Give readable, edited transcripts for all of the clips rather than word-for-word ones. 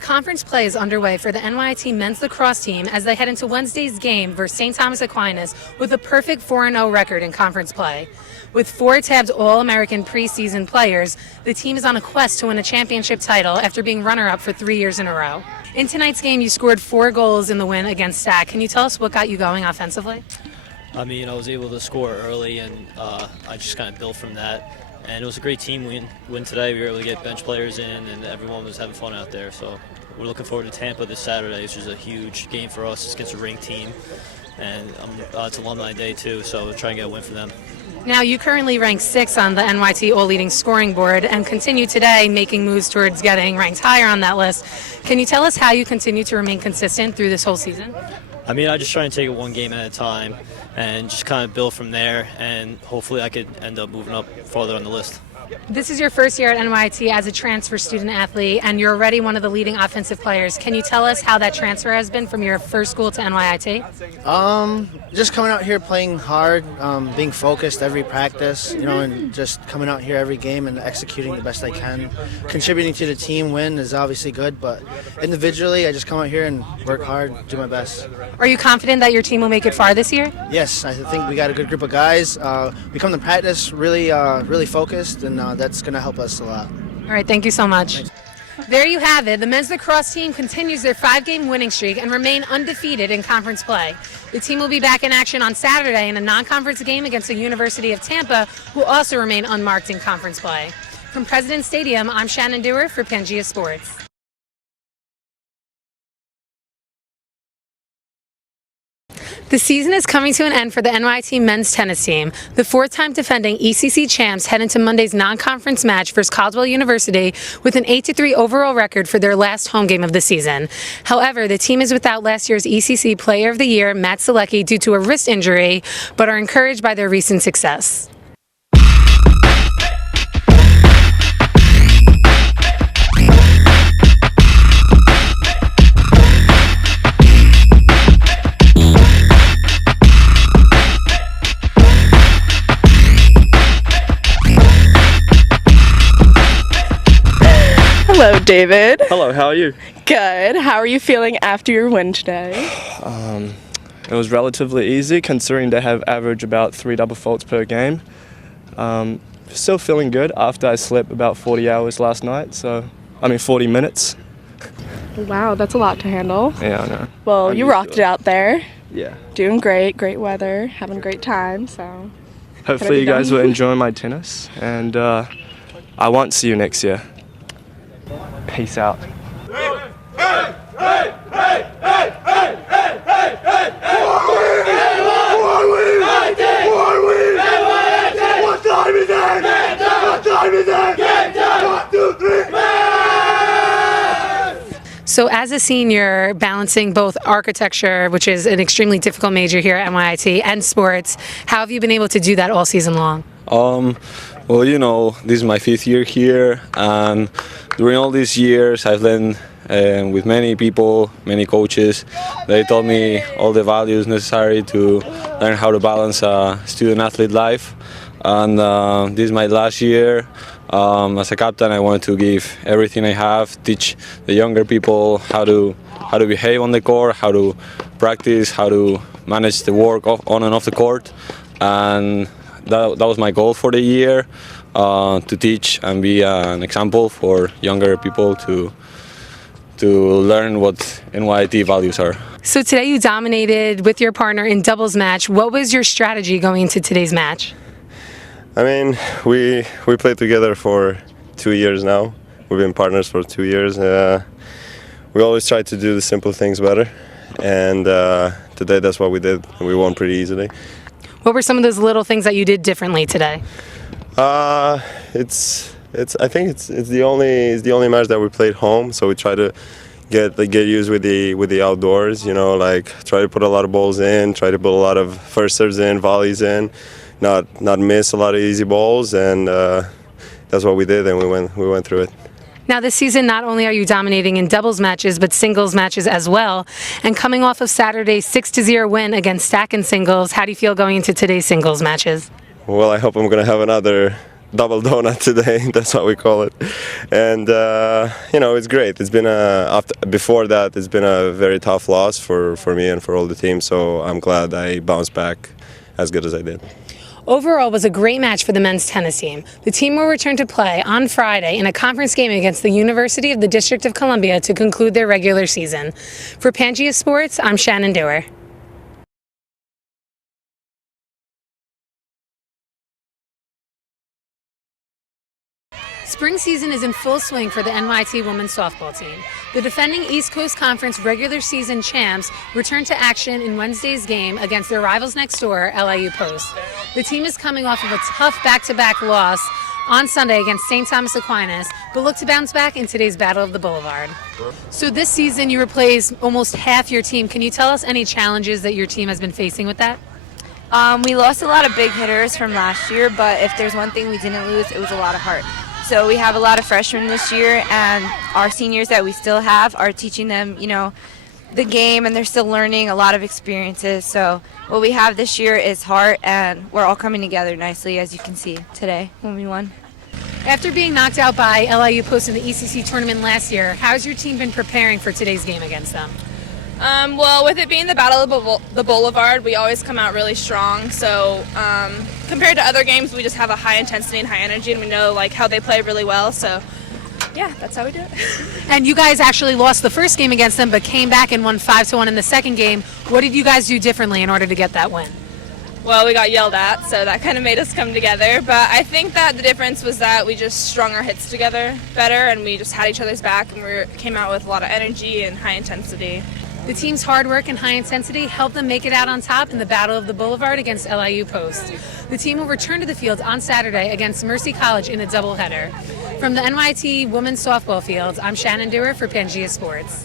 Conference play is underway for the NYIT men's lacrosse team as they head into Wednesday's game versus St. Thomas Aquinas with a perfect 4-0 record in conference play. With 4 tabbed All-American preseason players, the team is on a quest to win a championship title after being runner-up for 3 years in a row. In tonight's game, you scored 4 goals in the win against Stack. Can you tell us what got you going offensively? I was able to score early, and I just kind of built from that. And it was a great team win today. We were able to get bench players in, and everyone was having fun out there. So we're looking forward to Tampa this Saturday, which is a huge game for us. It's against a ranked team, and it's Alumni Day too, so we'll try and get a win for them. Now, you currently rank 6th on the NYT All-Leading Scoring Board and continue today making moves towards getting ranked higher on that list. Can you tell us how you continue to remain consistent through this whole season? I just try and take it one game at a time and just kind of build from there, and hopefully I could end up moving up farther on the list. This is your first year at NYT as a transfer student athlete, and you're already one of the leading offensive players. Can you tell us how that transfer has been from your first school to NYIT? Just coming out here playing hard, being focused every practice, and just coming out here every game and executing the best I can. Contributing to the team win is obviously good, but individually I just come out here and work hard, do my best. Are you confident that your team will make it far this year? Yes, I think we got a good group of guys. We come to practice really focused, and that's going to help us a lot. All right, thank you so much. Thanks. There you have it. The men's lacrosse team continues their 5-game winning streak and remain undefeated in conference play. The team will be back in action on Saturday in a non-conference game against the University of Tampa, who also remain unmarked in conference play. From President's Stadium, I'm Shannon Duer for Pangea Sports. The season is coming to an end for the NYT men's tennis team. The 4-time defending ECC champs head into Monday's non-conference match versus Caldwell University with an 8-3 overall record for their last home game of the season. However, the team is without last year's ECC Player of the Year, Matt Selecki, due to a wrist injury, but are encouraged by their recent success. Hello, David. Hello, how are you? Good. How are you feeling after your win today? It was relatively easy considering they have average about 3 double faults per game. Still feeling good after I slept about 40 hours last night, 40 minutes. Wow, that's a lot to handle. Yeah, I know. Well, you rocked it out there. Yeah. Doing great weather, having a great time, so. Hopefully you guys will enjoy my tennis, and I won't see you next year. Peace out. So as a senior, balancing both architecture, which is an extremely difficult major here at NYIT, and sports, how have you been able to do that all season long? Well, this is my 5th year here, and during all these years I've learned with many people, many coaches. They taught me all the values necessary to learn how to balance a student-athlete life. And this is my last year. As a captain, I wanted to give everything I have, teach the younger people how to behave on the court, how to practice, how to manage the work on and off the court. And that was my goal for the year, to teach and be an example for younger people to learn what NYIT values are. So today you dominated with your partner in doubles match. What was your strategy going into today's match? We played together for 2 years now. We've been partners for 2 years. We always try to do the simple things better, and today that's what we did, and we won pretty easily. What were some of those little things that you did differently today? I think it's the only match that we played home, so we try to get used with the outdoors. Try to put a lot of balls in, try to put a lot of first serves in, volleys in, not miss a lot of easy balls, and that's what we did, and we went through it. Now this season, not only are you dominating in doubles matches, but singles matches as well. And coming off of Saturday's 6-0 win against Stack in singles, how do you feel going into today's singles matches? Well, I hope I'm going to have another double donut today. That's what we call it, and it's great. It's been before that, it's been a very tough loss for me and for all the team. So I'm glad I bounced back as good as I did. Overall, it was a great match for the men's tennis team. The team will return to play on Friday in a conference game against the University of the District of Columbia to conclude their regular season. For Pangea Sports, I'm Shannon Duer. Spring season is in full swing for the NYIT women's softball team. The defending East Coast Conference regular season champs returned to action in Wednesday's game against their rivals next door, LIU Post. The team is coming off of a tough back-to-back loss on Sunday against St. Thomas Aquinas, but look to bounce back in today's Battle of the Boulevard. So this season you replaced almost half your team. Can you tell us any challenges that your team has been facing with that? We lost a lot of big hitters from last year, but if there's one thing we didn't lose, it was a lot of heart. So we have a lot of freshmen this year, and our seniors that we still have are teaching them, the game, and they're still learning a lot of experiences. So what we have this year is heart, and we're all coming together nicely, as you can see today when we won. After being knocked out by LIU Post in the ECC tournament last year, how's your team been preparing for today's game against them? Well, with it being the Battle of the Boulevard, we always come out really strong. So compared to other games, we just have a high intensity and high energy, and we know how they play really well. So yeah, that's how we do it. And you guys actually lost the first game against them, but came back and won 5-1 in the second game. What did you guys do differently in order to get that win? Well, we got yelled at, so that kind of made us come together. But I think that the difference was that we just strung our hits together better, and we just had each other's back, and we came out with a lot of energy and high intensity. The team's hard work and high intensity helped them make it out on top in the Battle of the Boulevard against LIU Post. The team will return to the field on Saturday against Mercy College in a doubleheader. From the NYIT women's softball fields, I'm Shannon Duer for Pangea Sports.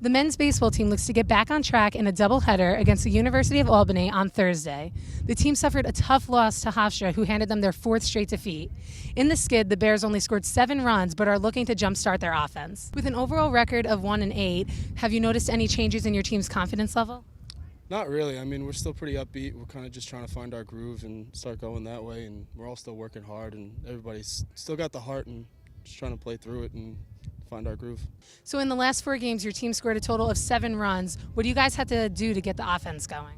The men's baseball team looks to get back on track in a doubleheader against the University of Albany on Thursday. The team suffered a tough loss to Hofstra, who handed them their fourth straight defeat. In the skid, the Bears only scored 7 runs, but are looking to jumpstart their offense. With an overall record of 1-8, have you noticed any changes in your team's confidence level? Not really. I mean, we're still pretty upbeat. We're kind of just trying to find our groove and start going that way, and we're all still working hard, and everybody's still got the heart and just trying to play through it and find our groove. So in the last 4 games, your team scored a total of 7 runs. What do you guys have to do to get the offense going?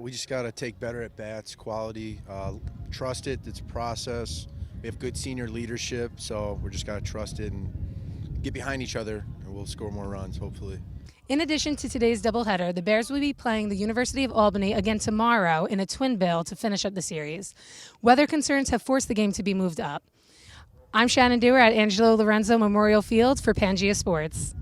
We just got to take better at bats, quality, trust it. It's a process. We have good senior leadership, so we're just got to trust it and get behind each other, and we'll score more runs, hopefully. In addition to today's doubleheader, the Bears will be playing the University of Albany again tomorrow in a twin bill to finish up the series. Weather concerns have forced the game to be moved up. I'm Shannon Duer at Angelo Lorenzo Memorial Field for Pangea Sports.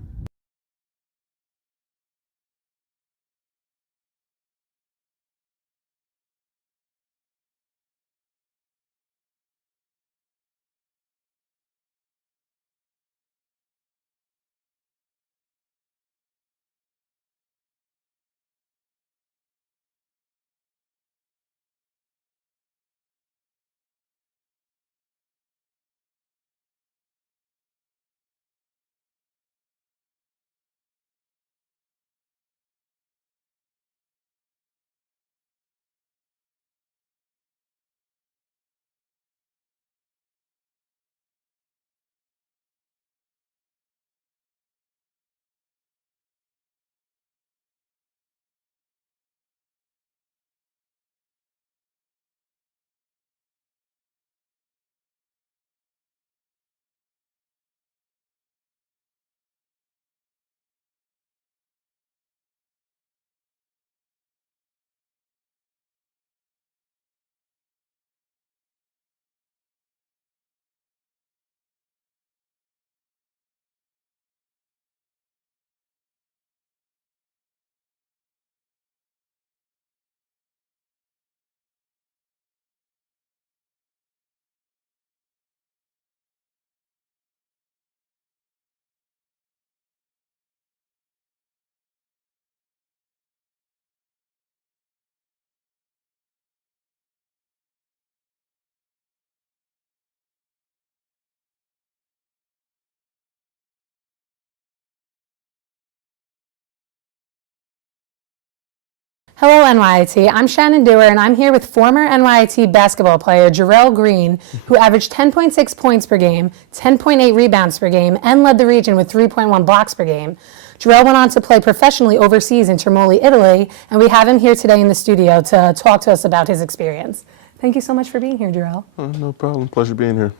Hello, NYIT. I'm Shannon Duer, and I'm here with former NYIT basketball player Jarrell Green, who averaged 10.6 points per game, 10.8 rebounds per game, and led the region with 3.1 blocks per game. Jarrell went on to play professionally overseas in Termoli, Italy, and we have him here today in the studio to talk to us about his experience. Thank you so much for being here, Jarrell. No problem. Pleasure being here.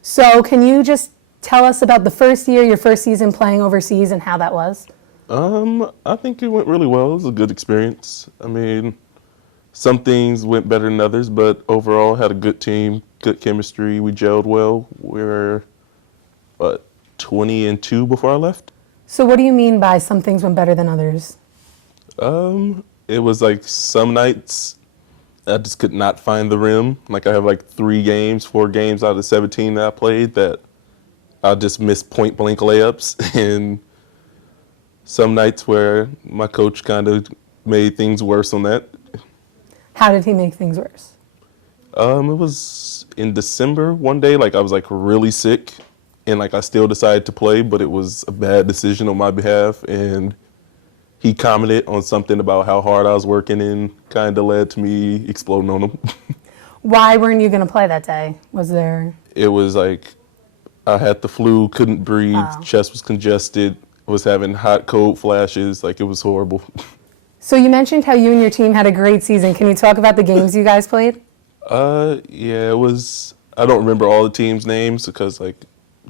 So can you just tell us about the first year, your first season playing overseas, and how that was? I think it went really well. It was a good experience. I mean, some things went better than others, but overall had a good team, good chemistry. We gelled well. We were, 20-2 before I left? So what do you mean by some things went better than others? It was like some nights I just could not find the rim. Like I have like 4 games out of 17 that I played that I just missed point blank layups. And some nights where my coach kind of made things worse on that. How did he make things worse? It was in December one day, like I was like really sick and like I still decided to play, but it was a bad decision on my behalf. And he commented on something about how hard I was working and kind of led to me exploding on him. Why weren't you going to play that day? It was like I had the flu, couldn't breathe, chest was congested, was having hot, cold flashes. Like it was horrible. So you mentioned how you and your team had a great season. Can you talk about the games you guys played? Yeah, it was, I don't remember all the teams' names because like,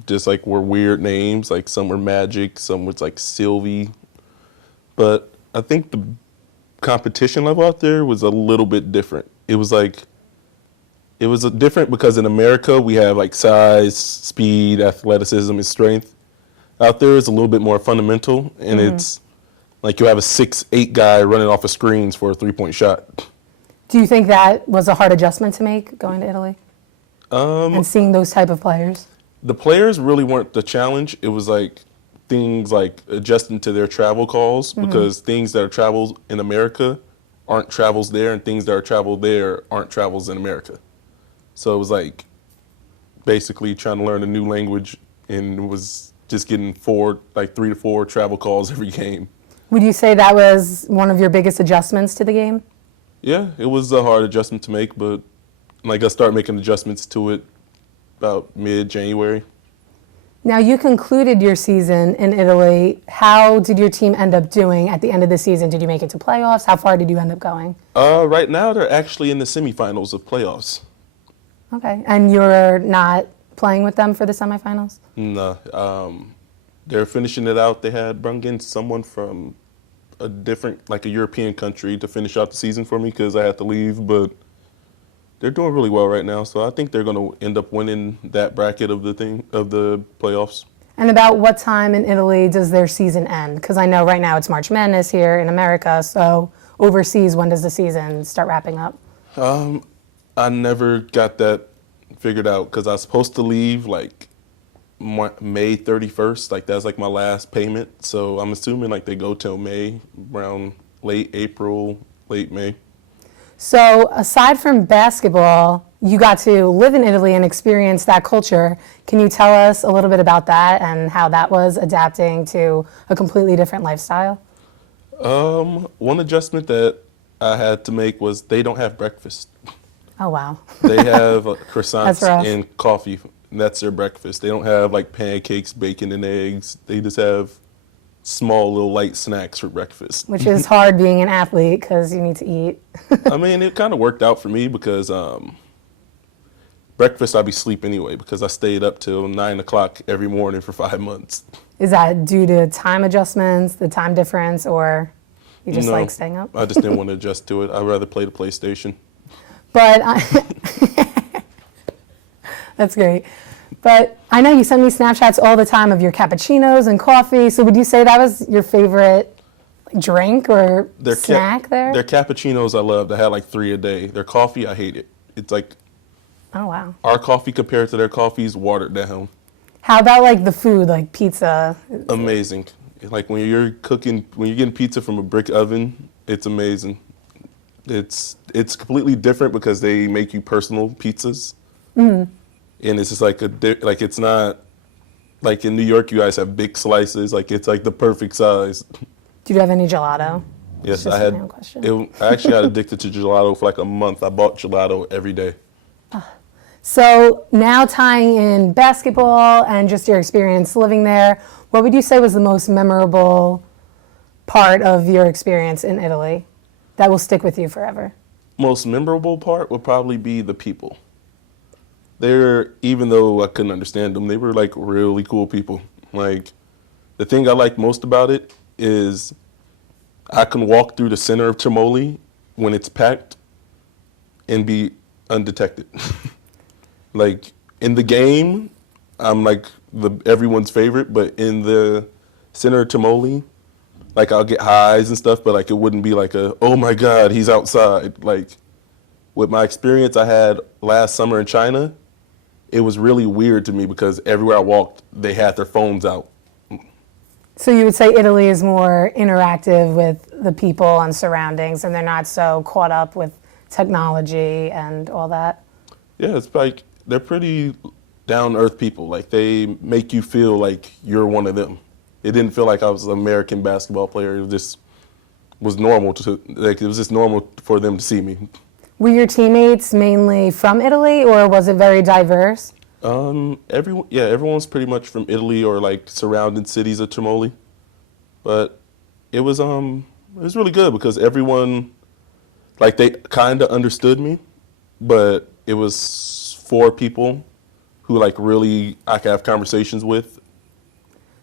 just like were weird names. Like some were Magic, some was like Sylvie. But I think the competition level out there was a little bit different. It was different because in America we have like size, speed, athleticism, and strength. Out there is a little bit more fundamental, and it's like you have a 6'8" guy running off of screens for a 3-point shot. Do you think that was a hard adjustment to make going to Italy? And seeing those type of players? The players really weren't the challenge. It was like things like adjusting to their travel calls because things that are travels in America aren't travels there, and things that are traveled there aren't travels in America. So it was like basically trying to learn a new language, and it was just getting 3 to 4 travel calls every game. Would you say that was one of your biggest adjustments to the game? Yeah, it was a hard adjustment to make, but like I started making adjustments to it about mid-January. Now you concluded your season in Italy. How did your team end up doing at the end of the season? Did you make it to playoffs? How far did you end up going? Right now they're actually in the semifinals of playoffs. Okay, and you're not playing with them for the semifinals? No, they're finishing it out. They had brung in someone from a different, like a European country to finish out the season for me because I had to leave, but they're doing really well right now. So I think they're going to end up winning that bracket of the playoffs. And about what time in Italy does their season end? Because I know right now it's March Madness here in America, so overseas, when does the season start wrapping up? I never got that figured out because I was supposed to leave like May 31st. Like that's like my last payment. So I'm assuming like they go till May, around late April, late May. So aside from basketball, you got to live in Italy and experience that culture. Can you tell us a little bit about that and how that was adapting to a completely different lifestyle? One adjustment that I had to make was they don't have breakfast. Oh, wow. They have croissants rough. and coffee. And that's their breakfast. They don't have like pancakes, bacon, and eggs. They just have small little light snacks for breakfast. Which is hard being an athlete because you need to eat. I mean, it kind of worked out for me because breakfast I'd be asleep anyway because I stayed up till 9 o'clock every morning for 5 months. Is that due to time adjustments, the time difference, or you just like staying up? I just didn't want to adjust to it. I'd rather play the PlayStation. But that's great. But I know you send me Snapchats all the time of your cappuccinos and coffee. So would you say that was your favorite drink or snack there? Their cappuccinos I loved. I had like 3 a day. Their coffee, I hate it. It's like, oh, wow. Our coffee compared to their coffee is watered down. How about like the food, like pizza? Amazing. Like when you're getting pizza from a brick oven, it's amazing. It's completely different because they make you personal pizzas. Mm-hmm. And it's just like it's not like in New York you guys have big slices, like it's like the perfect size. Do you have any gelato? Yes, Just I a had. random question. I actually got addicted to gelato for like a month. I bought gelato every day. So now tying in basketball and just your experience living there, what would you say was the most memorable part of your experience in Italy that will stick with you forever? Most memorable part would probably be the people. Even though I couldn't understand them, they were like really cool people. Like, the thing I liked most about it is I can walk through the center of Tremoli when it's packed and be undetected. Like, in the game, I'm like everyone's favorite, but in the center of Tremoli, like, I'll get highs and stuff, but like it wouldn't be like oh my God, he's outside. Like, with my experience I had last summer in China, it was really weird to me because everywhere I walked, they had their phones out. So you would say Italy is more interactive with the people and surroundings, and they're not so caught up with technology and all that? Yeah, it's like they're pretty down-to-earth people. Like, they make you feel like you're one of them. It didn't feel like I was an American basketball player. It just was normal it was just normal for them to see me. Were your teammates mainly from Italy, or was it very diverse? Everyone's pretty much from Italy or like surrounding cities of Tremoli. But it was really good because everyone, like, they kind of understood me, but it was 4 people who like really I could have conversations with.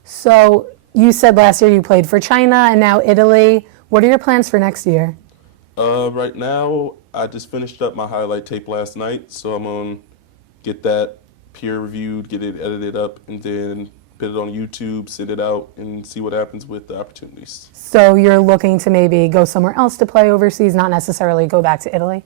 So you said last year you played for China and now Italy. What are your plans for next year? Right now, I just finished up my highlight tape last night, so I'm gonna get that peer reviewed, get it edited up, and then put it on YouTube, send it out, and see what happens with the opportunities. So you're looking to maybe go somewhere else to play overseas, not necessarily go back to Italy?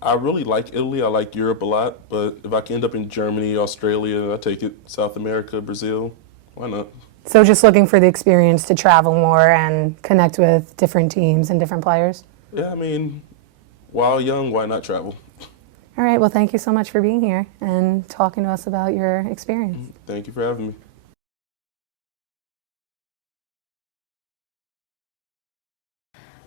I really like Italy. I like Europe a lot, but if I can end up in Germany, Australia, I take it, South America, Brazil, why not? So just looking for the experience to travel more and connect with different teams and different players? Yeah, I mean, while young, why not travel? All right, well, thank you so much for being here and talking to us about your experience. Thank you for having me.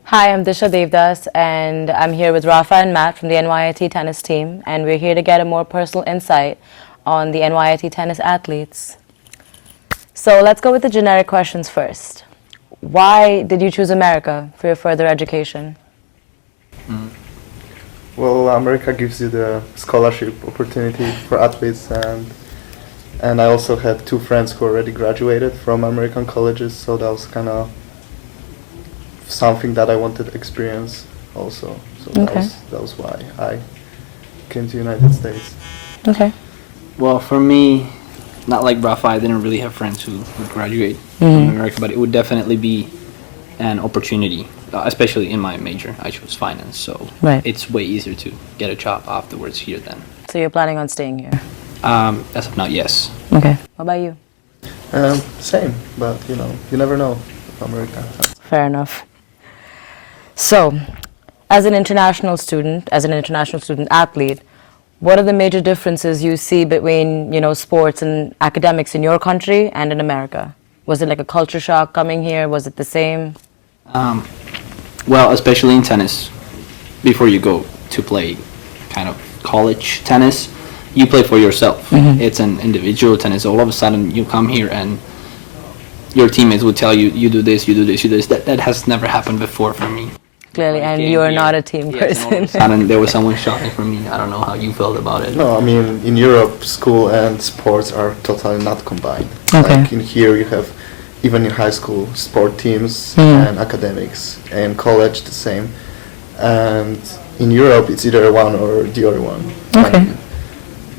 Hi, I'm Disha Devdas, and I'm here with Rafa and Matt from the NYIT tennis team, and we're here to get a more personal insight on the NYIT tennis athletes. So let's go with the generic questions first. Why did you choose America for your further education? Well, America gives you the scholarship opportunity for athletes, and I also had 2 friends who already graduated from American colleges, so that was kind of something that I wanted to experience also. So that was why I came to United States. Okay. Well, for me, not like Rafa, I didn't really have friends who would graduate from America, but it would definitely be an opportunity, especially in my major. I chose finance, so it's way easier to get a job afterwards here then. So you're planning on staying here? As of now, yes. Okay. What about you? Same, but you never know America. Fair enough. So, as an international student athlete, what are the major differences you see between, sports and academics in your country and in America? Was it like a culture shock coming here? Was it the same? Well, especially in tennis, before you go to play kind of college tennis, you play for yourself. It's an individual tennis. All of a sudden, you come here and your teammates would tell you, you do this, you do this, you do this. That has never happened before for me. Clearly, and you're not a team person. All of a sudden, there was someone shouting for me. I don't know how you felt about it. No, I mean, in Europe, school and sports are totally not combined. Okay. Like in here, you have, even in high school, sport teams and academics, and college the same. And in Europe, it's either one or the other one. Okay.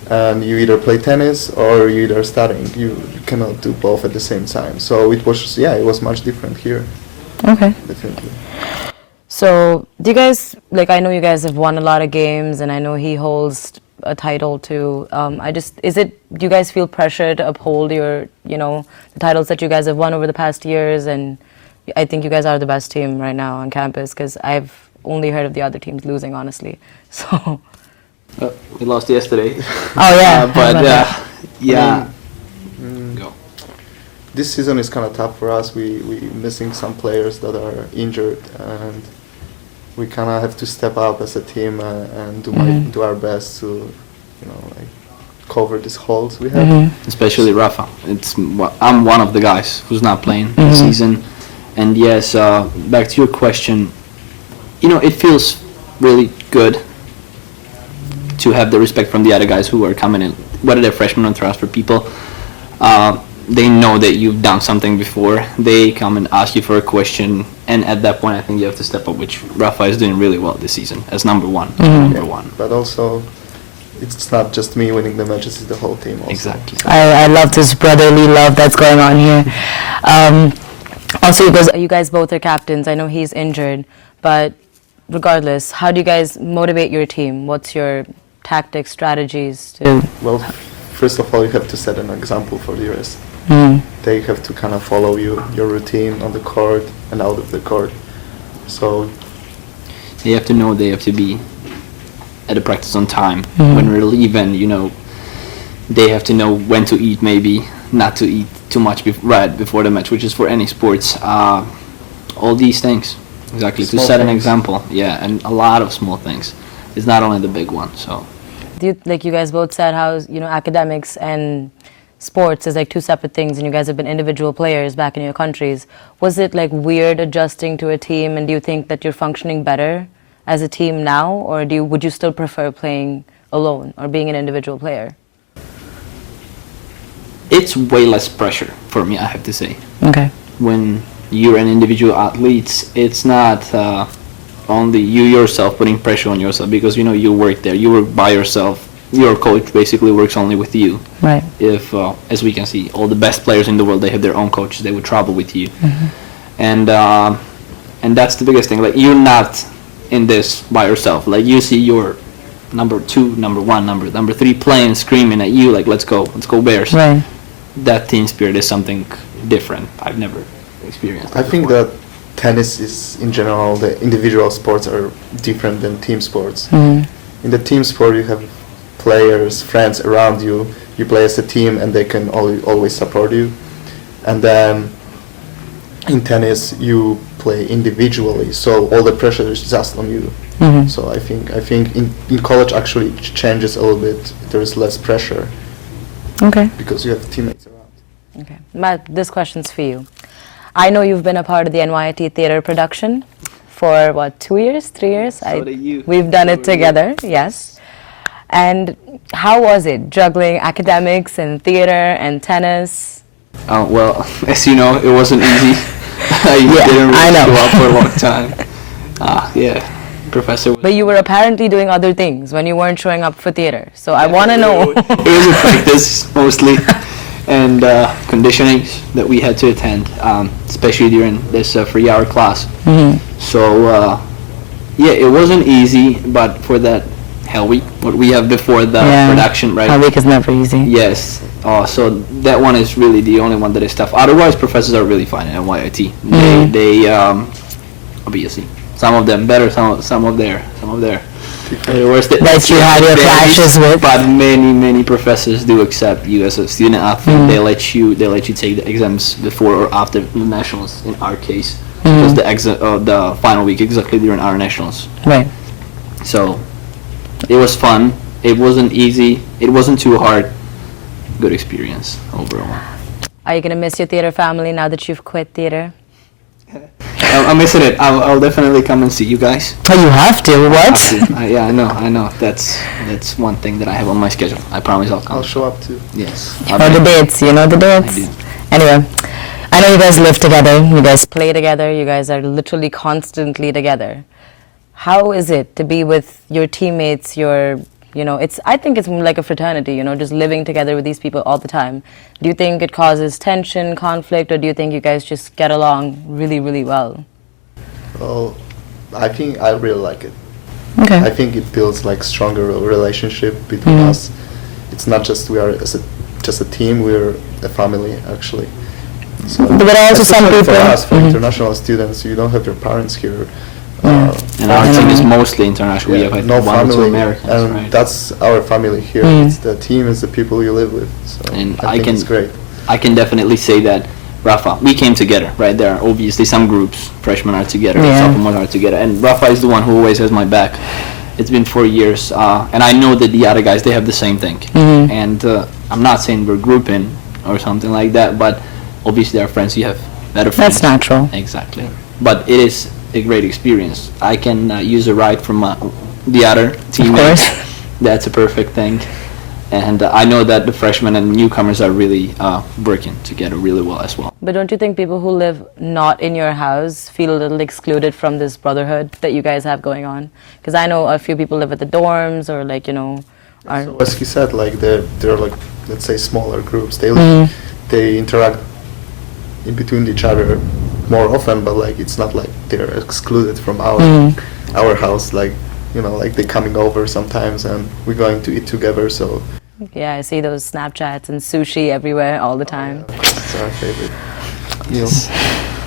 And you either play tennis or you either studying. You cannot do both at the same time. So it was much different here. Okay. Definitely. So, do you guys, I know you guys have won a lot of games, and I know he holds a title too. Do you guys feel pressure to uphold your, the titles that you guys have won over the past years? And I think you guys are the best team right now on campus, because I've only heard of the other teams losing, honestly. So. We lost yesterday. Oh yeah. But yeah. Go. this season is kind of tough for us. We missing some players that are injured, and we kind of have to step up as a team and do our best to, like cover these holes we have. Especially Rafa. I'm one of the guys who's not playing this season. And yes, back to your question, it feels really good to have the respect from the other guys who are coming in, whether they're freshmen or transfer people. They know that you've done something before. They come and ask you for a question, and at that point I think you have to step up, which Rafa is doing really well this season as number one. But also, it's not just me winning the matches, it's the whole team also. Exactly. I love this brotherly love that's going on here. Also, you guys both are captains. I know he's injured, but regardless, how do you guys motivate your team? What's your tactics, strategies to... Well, first of all, you have to set an example for the rest. They have to kind of follow your routine on the court and out of the court. So they have to know they have to be at the practice on time. When we're leaving, they have to know when to eat, maybe not to eat too much right before the match, which is for any sports. All these things, exactly, Small to set an things. example. Yeah, and a lot of small things. It's not only the big one. So, like you guys both said, how academics and sports is like two separate things, and you guys have been individual players back in your countries. Was it like weird adjusting to a team, and do you think that you're functioning better as a team now, or would you still prefer playing alone or being an individual player? it's way less pressure for me, I have to say. Okay. When you're an individual athlete, it's not only you yourself putting pressure on yourself, because you work there, you work by yourself. Your coach basically works only with you. Right. If, as we can see, all the best players in the world, they have their own coaches. They would travel with you, and that's the biggest thing. Like, you're not in this by yourself. Like, you see your number 2, number 1, number 3 playing, screaming at you, like, let's go Bears. Right. That team spirit is something different. I've never experienced. I think that tennis is, in general, the individual sports are different than team sports. In the team sport, you have players, friends around you. You play as a team, and they can always support you. And then in tennis, you play individually, so all the pressure is just on you. So I think in college actually it changes a little bit. There is less pressure. Okay. Because you have teammates around. Okay. Matt, this question's for you. I know you've been a part of the NYIT theater production for, 2 years, 3 years? So did you. We've done it together, yes. And how was it, juggling academics and theater and tennis? Well, as you know, it wasn't easy. Yeah, didn't really I know. show up for a long time. Yeah, professor. But you were apparently doing other things when you weren't showing up for theater. So I want to know. It was a practice mostly, and conditioning that we had to attend, especially during this 3-hour class. So yeah, it wasn't easy, but for that Hell Week, what we have before the production, right? Hell Week is never easy. Yes. So that one is really the only one that is tough. Otherwise, professors are really fine at NYIT. They obviously, some of them better, some of their worst. That you had your clashes with. But many professors do accept you as a student athlete. They let you take the exams before or after the nationals. In our case, because the final week exactly during our nationals. Right. So it was fun. It wasn't easy. It wasn't too hard. Good experience overall. Are you going to miss your theater family now that you've quit theater? I'm missing it. I'll definitely come and see you guys. Oh, you have to? What? Yeah, I know. That's one thing that I have on my schedule. I promise I'll come. I'll show up too. Yes. You know the dates. I do. Anyway, I know you guys live together. You guys play together. You guys are literally constantly together. How is it to be with your teammates, I think it's more like a fraternity, just living together with these people all the time. Do you think it causes tension, conflict, or do you think you guys just get along really, really well? Well, I think I really like it. Okay. I think it builds like stronger relationship between us. It's not just we are just a team, we're a family actually. So but also some especially people, for us, for international students, you don't have your parents here. And our team is mostly international. We have like no 1 or 2 family, Americans, and right? that's our family here. It's the team, is the people you live with. So And I think it's great. I can definitely say that Rafa. We came together, right? There are obviously some groups, freshmen are together, Yeah. sophomores are together, and Rafa is the one who always has my back. It's been 4 years, and I know that the other guys, they have the same thing. And I'm not saying we're grouping or something like that, but obviously our friends, you have better friends. That's natural. Exactly. But it is a great experience. I can use a ride from the other teammates. That's a perfect thing. And I know that the freshmen and newcomers are really working together really well as well. But don't you think people who live not in your house feel a little excluded from this brotherhood that you guys have going on? Because I know a few people live at the dorms or like, you know, are... So as he said, like they're like, let's say, smaller groups. They interact in between each other more often, but like it's not like they're excluded from our house. Like, you know, like they're coming over sometimes and we're going to eat together. So Yeah, I see those Snapchats and sushi everywhere all the time. it's our favorite meal.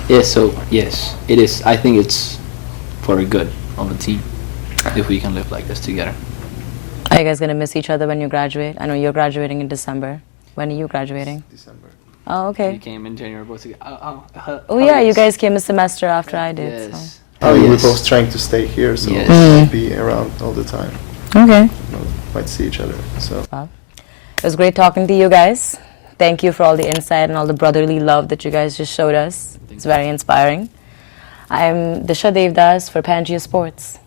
Yes, so yes, it is. I think it's for the good of the team if we can live like this together. Are you guys going to miss each other when you graduate? I know you're graduating in December. When are you graduating? December. Oh, okay. We came in January both together. Oh yeah, you guys came a semester after I did. Yes. So. We're both trying to stay here, so Yes. we'll be around all the time. Okay. You know, might see each other. So It was great talking to you guys. Thank you for all the insight and all the brotherly love that you guys just showed us. It's very inspiring. I'm Disha Devdas for Pangea Sports.